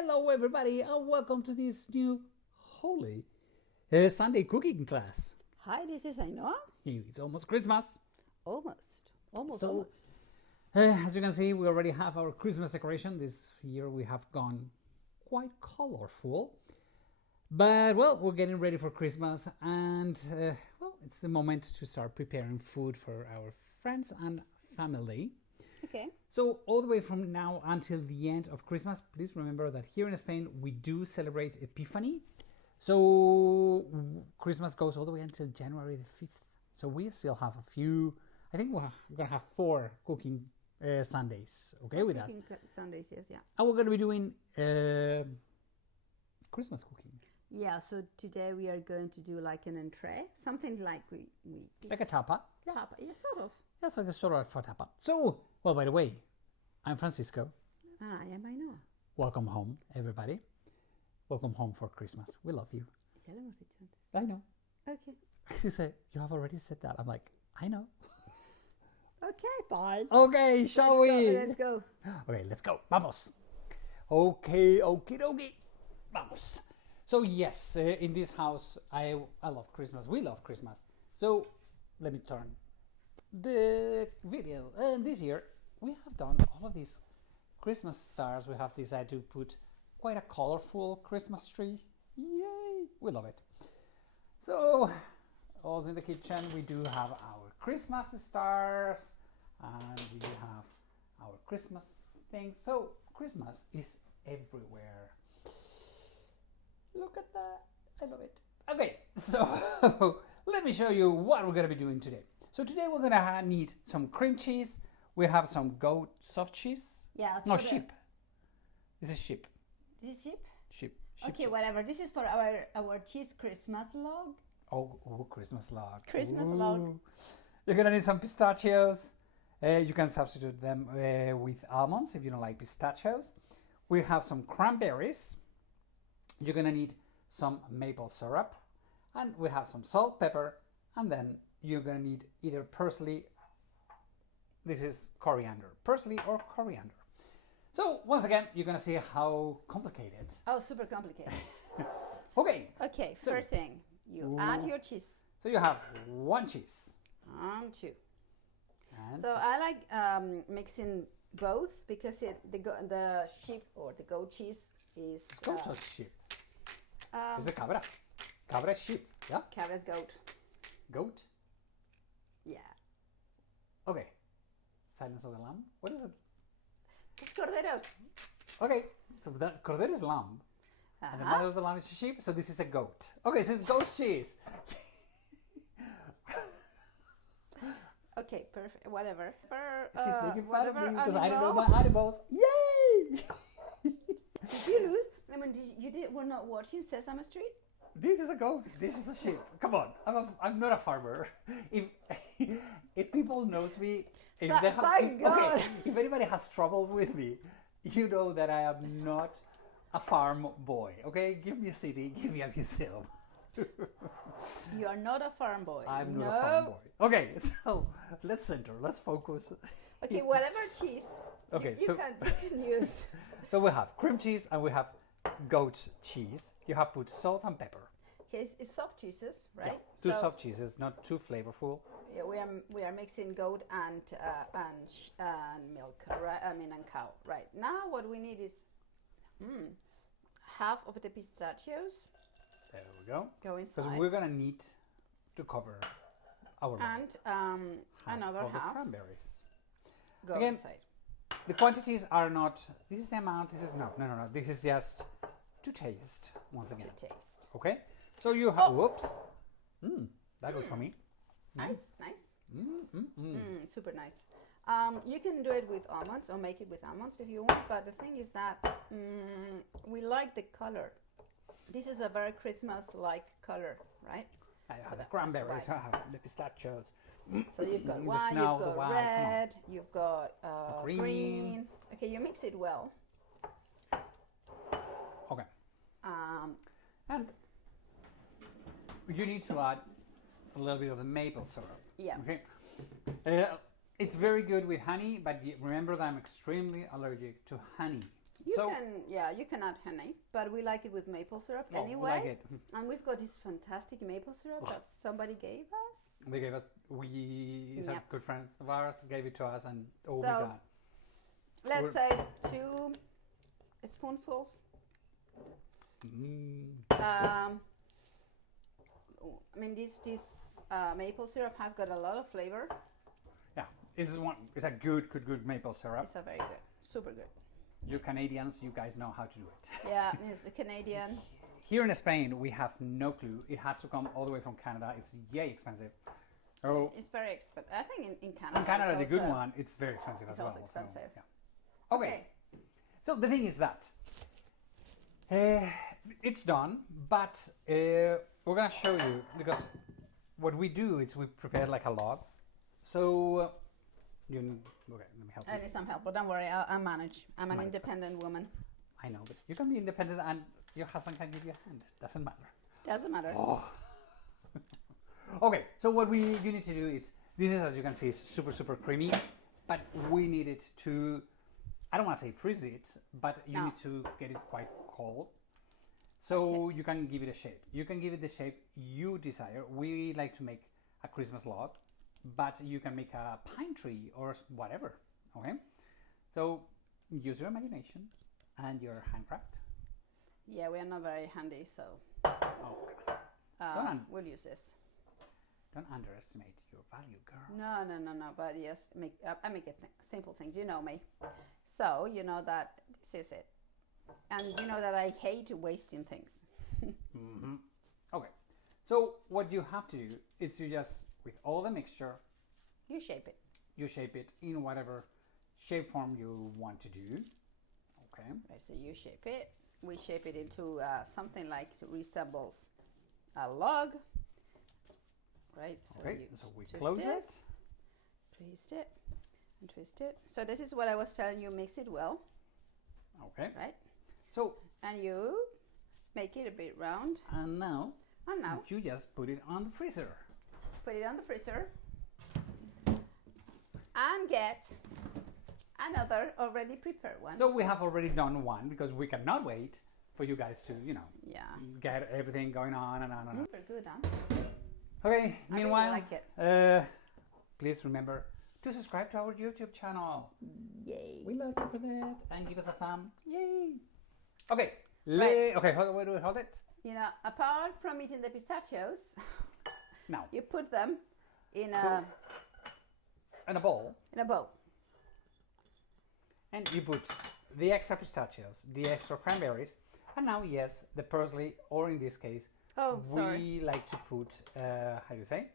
Hello everybody and welcome to this new holy Sunday cooking class. Hi, this is Ainhoa. It's almost Christmas. Almost. As you can see, we already have our Christmas decoration. This year we have gone quite colorful. But well, we're getting ready for Christmas and it's the moment to start preparing food for our friends and family. Okay. So all the way from now until the end of Christmas, please remember that here in Spain we do celebrate Epiphany. So Christmas goes all the way until January the 5th. So we still have a few, I think we're going to have 4 cooking Sundays, okay, with us. Sundays, yes, yeah. And we're going to be doing Christmas cooking. Yeah, so today we are going to do like an entree, something like we Like a tapa. Tapa, yeah, sort of. Yes, like a sort of for tapa. So, well, by the way, I'm Francisco. I am Ainhoa. Welcome home, everybody. Welcome home for Christmas. We love you. Ya lo hemos dicho antes. I know. Okay. She said, you have already said that. I'm like, I know. Okay, fine. Okay, shall we? Let's go. Okay, let's go. Vamos. Okay, okie dokie. Vamos. So yes, in this house, I love Christmas. We love Christmas. So let me turn the video. And this year, we have done all of these Christmas stars. We have decided to put quite a colorful Christmas tree. Yay! We love it. So also in the kitchen, we do have our Christmas stars and we do have our Christmas things. So Christmas is everywhere. Look at that. I love it. Okay, so let me show you what we're going to be doing today. So today we're going to need some cream cheese. We have some goat soft cheese. Yeah. No, sheep. This is sheep. This is sheep? Sheep Okay, cheese. whatever. This is for our cheese Christmas log. Oh, Christmas log. Christmas Ooh. log. You're going to need some pistachios. You can substitute them with almonds if you don't like pistachios. We have some cranberries. You're going to need some maple syrup. And we have some salt, pepper. And then you're going to need either parsley. This is coriander. Parsley or coriander. So once again, you're going to see how complicated. Oh, super complicated. Okay. Okay, So- first thing, you add your cheese. So you have 1 cheese. 2. And So I like mixing both because the sheep or the goat cheese is goat or sheep? It's the cabra. Cabra is sheep. Yeah? Cabra's goat. Goat? Yeah. Okay. Silence of the lamb. What is it? It's corderos. Okay. So that cordero is lamb. And the Uh-huh. mother of the lamb is a sheep. So this is a goat. Okay, so it's goat cheese. Okay, perfect. Whatever. She's making fun of whatever me because I don't know animal. my animals. Yay! Did you lose? I mean, were not watching Sesame Street? This is a goat. This is a sheep. Come on, I'm not a farmer. If people knows me, if they have, Thank God. Okay, if anybody has trouble with me, you know that I am not a farm boy. Okay, give me a city, give me a museum. You are not a farm boy. I'm no. not a farm boy. Okay, so let's center. Let's focus. Okay, whatever cheese. Okay, you so can use. so we have cream cheese and we have goat cheese. You have put salt and pepper. Okay, it's soft cheeses, right? Yeah, 2 So, soft cheeses, not too flavorful. Yeah, we are mixing goat and milk, right? I mean, and cow, right? Now what we need is half of the pistachios There we go. go Because inside, we're gonna need to cover our mouth. and another of the half cranberries. go Again, inside. The quantities are not. This is the amount. This is not. No. This is just to taste once again. To taste. Okay. So you have. Oh. Whoops. That was for me. Nice. Super nice. You can do it with almonds or make it with almonds if you want, but the thing is that we like the color. This is a very Christmas-like color, right? I So have the that's cranberries. why. I have the pistachios. So you've got The white, smell, you've the got white, come on. red, you've got green. green. Okay, you mix it well. Okay. Um, And you need to add a little bit of the maple syrup. Yeah. Okay. It's very good with honey, but remember that I'm extremely allergic to honey. You can add honey, but we like it with maple syrup anyway. We like it. And we've got this fantastic maple syrup that somebody gave us. They gave us, some good friends of ours gave it to us, and oh my God. Let's say 2 spoonfuls. I mean, this maple syrup has got a lot of flavor. Yeah, it's a good maple syrup. It's a very good, super good. You Canadians, you guys know how to do it. Yeah, it's a Canadian. Here in Spain, we have no clue. It has to come all the way from Canada. It's expensive. Oh, it's very expensive. I think in Canada. In Canada, the good one, it's very expensive as well. It's also expensive. So, yeah. Okay. So the thing is that it's done, but we're gonna show you, because what we do is we prepare like a log. So you need, okay, let me help you. I need some help, but don't worry, I'll manage. I'm an independent woman. I know, but you can be independent and your husband can give you a hand. Doesn't matter. Doesn't matter. Oh. Okay, so what you need to do is, this is, as you can see, super creamy, but we need it to, I don't want to say freeze it, but you need to get it quite cold. So you can give it a shape. You can give it the shape you desire. We like to make a Christmas log, but you can make a pine tree or whatever, okay? So use your imagination and your handcraft. Yeah, we are not very handy, so we'll use this. Don't underestimate your value, girl. No, but yes, I make simple things, you know me. So you know that this is it. And you know that I hate wasting things. Okay, so what you have to do is you just, with all the mixture, you shape it. You shape it in whatever shape form you want to do. Okay. Right, so you shape it. We shape it into something like resembles a log. Right. So okay. So we close it. Twist it. And twist it. So this is what I was telling you. Mix it well. Okay. Right. So. And you make it a bit round. And now. And now. You just put it on the freezer. Put it on the freezer. And get another already prepared one. So we have already done one, because we cannot wait for you guys to, get everything going on and on and on. Super good, huh? Okay, meanwhile, I really like it. Please remember to subscribe to our YouTube channel. Yay. We love you for that. And give us a thumb. Yay. Okay. Right. Okay, hold it. You know, apart from eating the pistachios, now you put them in a bowl. In a bowl. And you put the extra pistachios, the extra cranberries, and now, yes, the parsley, or in this case, we like to put, how do you say,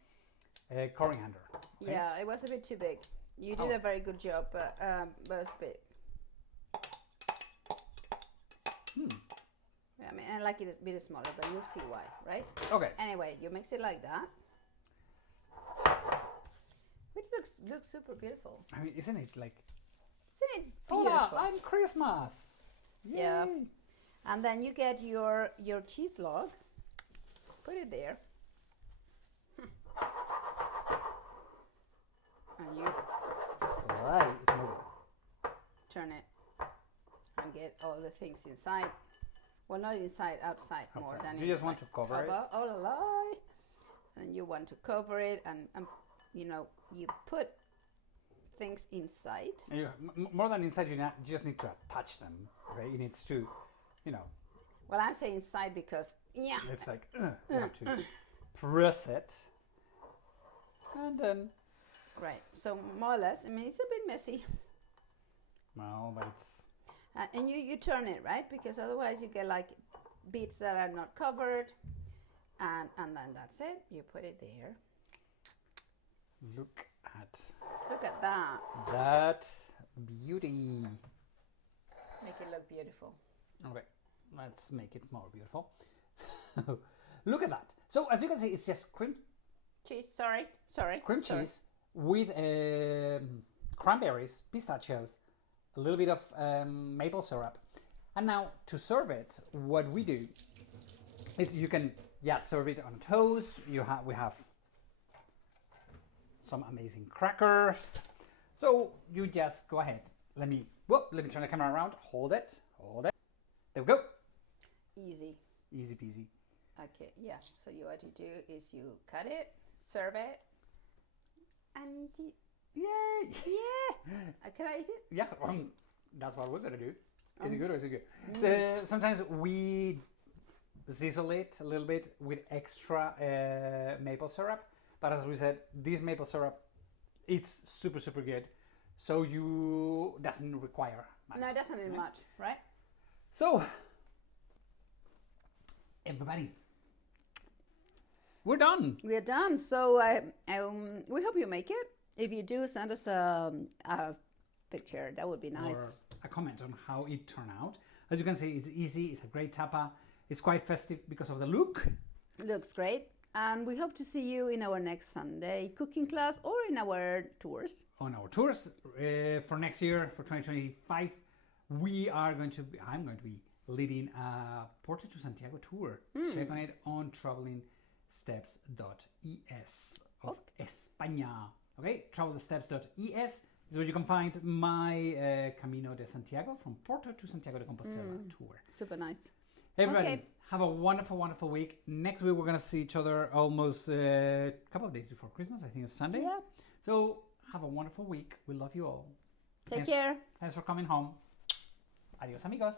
coriander. Okay? Yeah, it was a bit too big. You did a very good job, but it's big. Yeah, I mean, I like it a bit smaller, but you'll see why, right? Okay. Anyway, you mix it like that. Which looks super beautiful. I mean, isn't it like... Isn't it beautiful? Hola, I'm Christmas. Yay. Yeah. And then you get your cheese log. Put it there. And you Right, it's moving. turn it and get all the things inside. Well, not inside, outside more than inside. You just want to cover it? Oh la la. And you want to cover it, and you know, you put things inside. And more than inside, you just need to attach them. Okay, it needs to, Well, I'm saying inside because it's like you have to press it, and then. Right. So more or less, I mean, it's a bit messy. Well, but it's. And you turn it, right? Because otherwise you get like bits that are not covered, and then that's it. You put it there. Look at that. That beauty. Make it look beautiful. Okay, let's make it more beautiful. Look at that. So as you can see, it's just cream cheese. Sorry. Cream cheese with cranberries, pistachios, a little bit of maple syrup. And now to serve it, what we do is you can serve it on toast. We have some amazing crackers. So you just go ahead. Let me turn the camera around. Hold it. Hold it. There we go. Easy. Easy peasy. Okay, yeah. So what you do is you cut it, serve it, and Yay! yeah. Can I eat it? Yeah, that's what we're gonna do. Is it good or is it good? Sometimes we sizzle it a little bit with extra maple syrup, but as we said, this maple syrup, it's super good. So you doesn't require much. No, it doesn't need much, right? So, everybody, we're done. We are done. So we hope you make it. If you do, send us a picture. That would be nice. Or a comment on how it turned out. As you can see, it's easy. It's a great tapa. It's quite festive because of the look. Looks great. And we hope to see you in our next Sunday cooking class or in our tours. On our tours for next year, for 2025, I'm going to be leading a Porto to Santiago tour. Check on it on travelingsteps.es of España. Okay, travelsteps.es is where you can find my Camino de Santiago from Porto to Santiago de Compostela tour. Super nice. Everybody, have a wonderful week. Next week we're going to see each other almost a couple of days before Christmas. I think it's Sunday. Yeah. So have a wonderful week. We love you all. Take care. Thanks for coming home. Adios, amigos.